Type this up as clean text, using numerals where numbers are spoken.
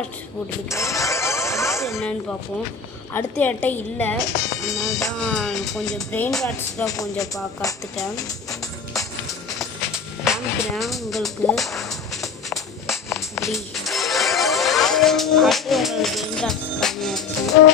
Rods போட்டிருக்கேன். அடுத்து என்னன்னு பார்ப்போம். அடுத்து என்கிட்ட இல்லை, அதனால தான் கொஞ்சம் பிரெயின் ராட்ஸ் தான் கொஞ்சம் கற்றுட்டேன். காமிக்கிறேன் உங்களுக்கு. இப்படி அடுத்து உங்களுக்கு பிரெயின் ராட்ஸ் காமிக்கிறேன்.